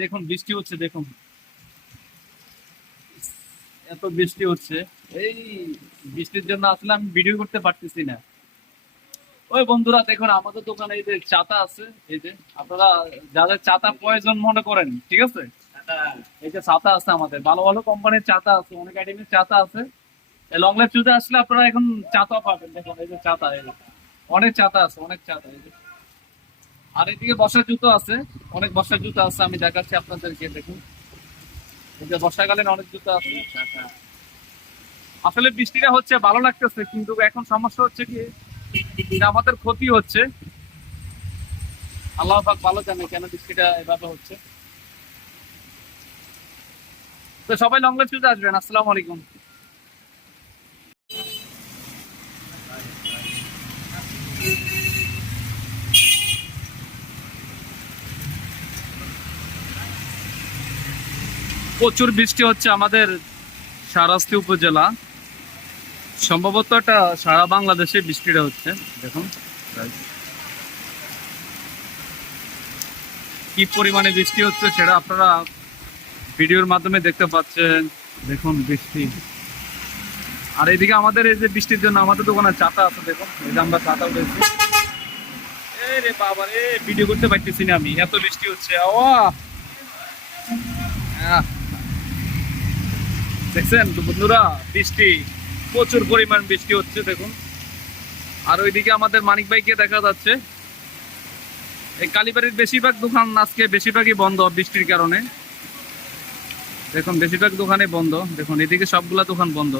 দেখুন বৃষ্টি হচ্ছে দেখুন। এত বৃষ্টি হচ্ছে। এই বৃষ্টির জন্য আসলে আমি ভিডিও করতে পারতেছি না। ওই বন্ধুরা দেখুন আমাদের দোকানে এই যে চাতা আছে এই যে আপনারা যাদের চাতা প্রয়োজন মনে করেন ঠিক আছে? এই যে ছাতা আছে আমাদের ভালো ভালো কোম্পানির চাতা আছে অনেক আইটেমের চাতা আছে। লং লাইফ চুতে আসলে আপনারা এখন চাতা পাবেন দেখুন এই যে চাতা অনেক চাতা আছে অনেক চাতা এই যে। আর এদিকে বসার জুতো আছে, অনেক বসার জুতো আছে, আমি দেখাচ্ছি আপনাদেরকে, দেখুন। যে বর্ষাকালীন অনেক জুতো আছে। আসলে বৃষ্টিটা হচ্ছে, ভালো লাগতেছে, কিন্তু এখন সমস্যা হচ্ছে কি আমাদের ক্ষতি হচ্ছে। আল্লাহ পাক ভালো জানে কেন বৃষ্টিটা এভাবে হচ্ছে। তো সবাই লং লাইফ আসবেন, আসসালামু আলাইকুম। প্রচুর বৃষ্টি হচ্ছে আমাদের সারাস্তি উপজেলা। সম্ভবত এটা সারা বাংলাদেশে বৃষ্টিটা হচ্ছে, দেখুন। কি পরিমাণে বৃষ্টি হচ্ছে সেটা আপনারা ভিডিওর মাধ্যমে দেখতে পাচ্ছেন। দেখুন বৃষ্টি। আর এইদিকে আমাদের এই যে বৃষ্টির জন্য আমাদের দোকানে চাতা আছে, দেখুন। এই যে আমরা চাতা উঠেছি। রে বাবা রে, ভিডিও করতে পারতেছি না আমি, এত বৃষ্টি হচ্ছে। আওয়া আহ। দেখছেন বন্ধুরা, বৃষ্টি, প্রচুর পরিমাণ বৃষ্টি হচ্ছে, দেখুন। আর ওইদিকে আমাদের মানিক ভাইকে দেখা যাচ্ছে। এই কালীবাড়ির বেশিরভাগ দোকান আজকে বেশিরভাগই বন্ধ বৃষ্টির কারণে। দেখুন, বেশিরভাগ দোকানে বন্ধ। দেখুন, এদিকে সবগুলা দোকান বন্ধ।